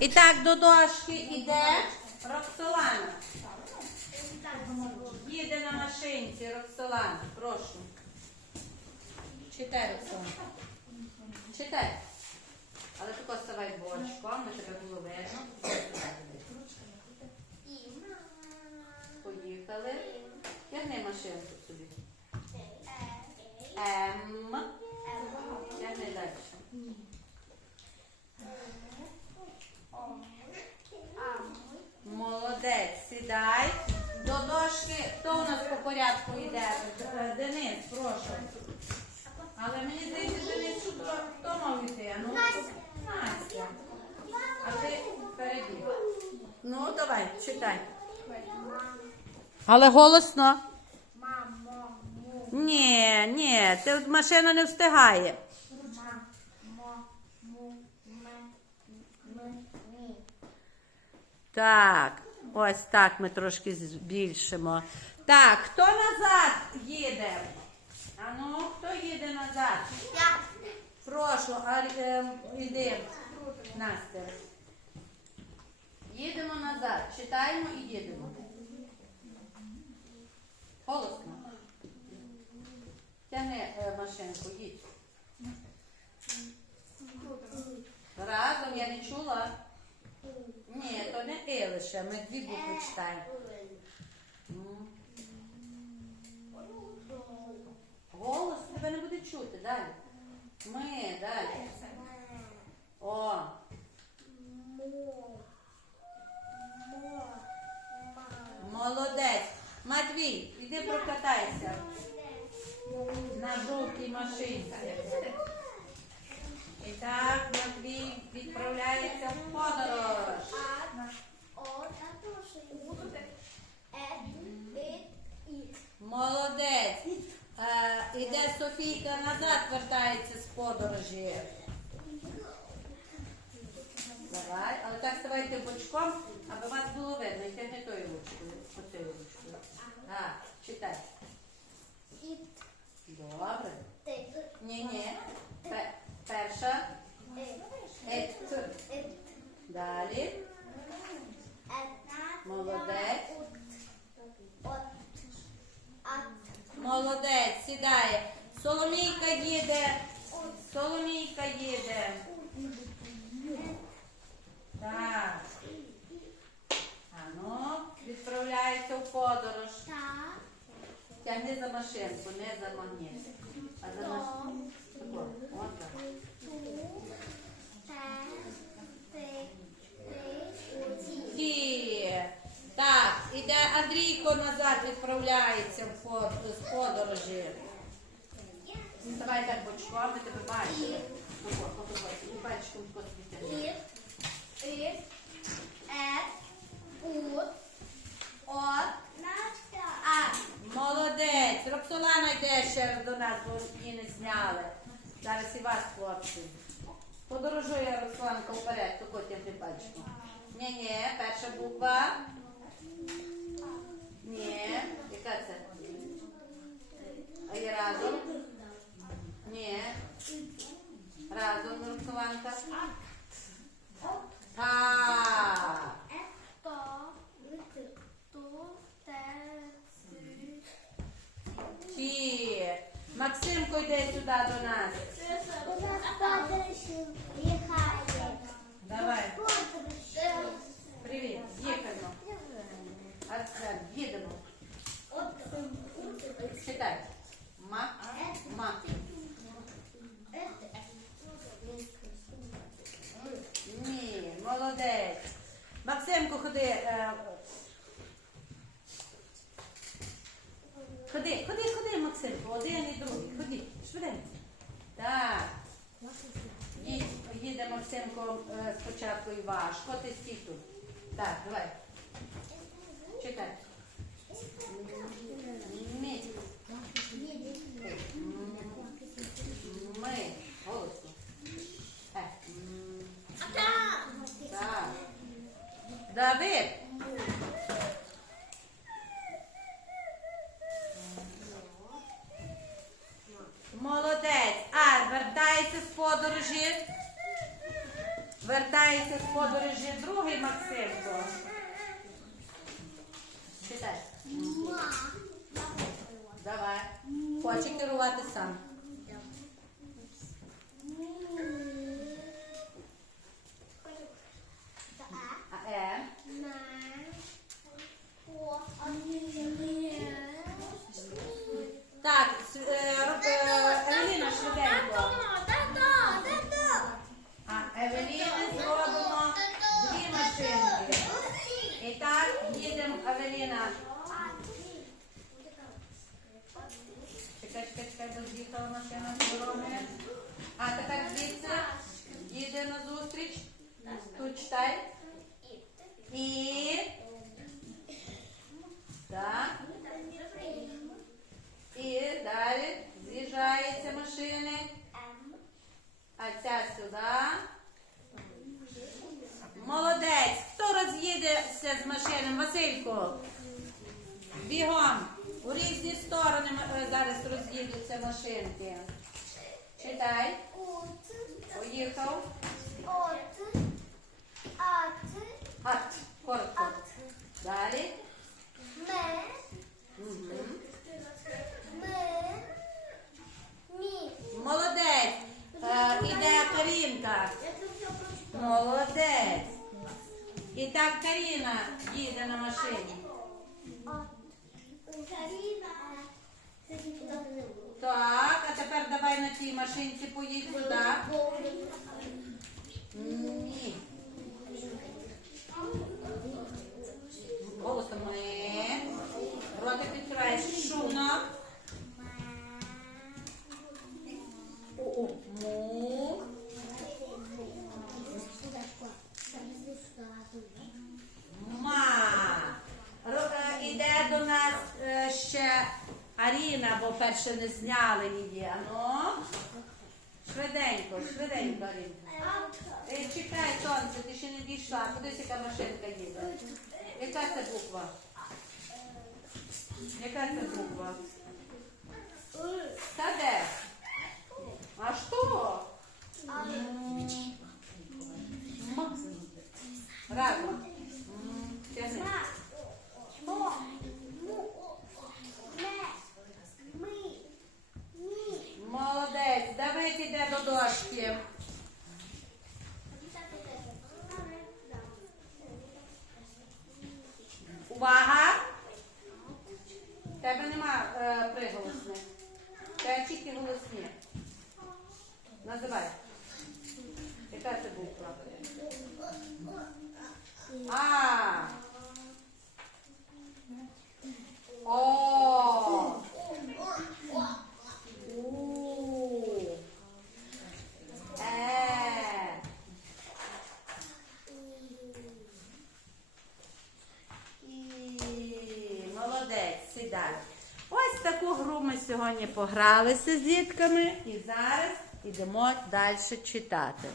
І так до дошки йде Роксолана. Їде на машинці Роксолана. Прошу. Читай, Роксолана. Читай. Але тако ставай бочком, ми тебе було видно. Поїхали. Тягни машинку собі. М. Тягни далі. Молодець, сідай. До дошки. Хто у нас по порядку йде? Е, Денис, прошу. Але мені здається, Денис, що хто, мав йти? Ну, Настя. А ти перебіг. Ну, давай, читай. Але голосно. Ні, ні, ти машина не встигає. Так, ось так ми трошки збільшимо. Так, хто назад їде? А ну, хто їде назад? Прошу, а, е, іди, Настя. Їдемо назад. Читаємо і їдемо. Голосно. Тягни е, машинку, їдь. Разом я не чула. Ні, то не лише, ми дві букви читаємо. Ну. Голос тебе не буде чути, далі. Ми, далі. О, молодець. Матвій, іди прокатайся на жовтій машинці. І так, Матвій відправляється в подорож. Молодець. Е, іде Софійка назад, вертається з подорожі. Давай, але так ставайте бочком, аби вас було видно. І тягни тою ручкою, оцею ручкою. Так, читай. Добре. Ні, ні. Пе- перша. Ет. Далі. Молодець. Молодець, сідає. Соломійка їде. Соломійка їде. Так. Ану, відправляється в подорож. Тягни за машинку, не за магніт. А за машинку. Тако, от так. Ті. Так, іде Андрійко назад відправляється в под- з подорожі. Давай так бочком, ми тебе бачимо. Тако, тако, тако. І пальчиком тако собі тягни. Молодець. Роксолана йде ще до нас, бо її не зняли. Зараз і вас, хлопці. Подорожує Роксоланка вперед, тако тягни пальчиком. Ні-ні, перша буква. Ні. Яка це? А є разом? Ні. Разом, Роксоланка. Так. Ті. Максимко йде сюди до нас. Давай. Молодець. Максимко, ходи. е, Ходи, ходи, ходи, Максимко, один і другий. Ходи, швиденько. Так. Їде Максимко е, спочатку і важко, ти стій тут. Так, давай. Чекай. Ми. Ми. Голосно. David. Їдемо, Евеліна. Чекай, чекай, чекай, бо з'їхала машина з дороги. А тепер звідси їде на зустріч. Тут читай. І так. І далі з'їжджаються машини. А ця сюди. Молодець. Хто роз'їдеться з машинами? Василько. Бігом. У різні сторони е, зараз роз'їдуться машинки. Читай. Поїхав. От. Ат. Коротко. Далі. Угу. Молодець. Е, іде Карінка. Молодець. І так Каріна їде на машині. Так, а тепер давай на тій машинці поїдь туди. Ні. Голосом ми. Роти підкриваєш шумно. У-у. Му. Ма. Ро- е, Іде до нас е, ще Перше не зняли її. Ну. Швиденько, швиденько, Аріна. Е, Чекай, сонце, ти ще не дійшла. Кудись яка машинка їде. Яка це буква? Яка це буква? Та де? А що? М. Разом. М, Тягни. Молодець. Давид іде до дошки. Увага! Тебе нема е, приголосних. Тебе тільки голосні. Називай. Яка це буква? А. О. У. Е. І. Сідай. Ось таку гру ми сьогодні погралися з дітками і зараз йдемо далі читати.